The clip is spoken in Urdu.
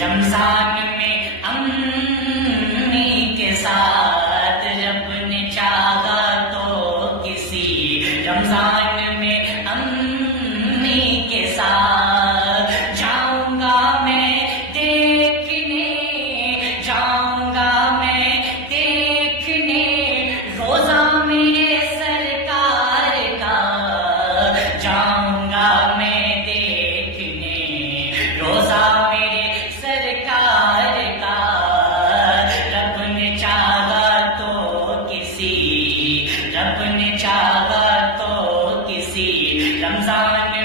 رمضان میں امی کے ساتھ رب نے چاہا تو کسی رمضان میں امی کے ساتھ جاؤں گا میں دیکھنے روزہ میرے سرکار کا جاؤں گا میں دیکھنے روزہ میرے سرکار کا رب نے چاہا تو کسی رمضان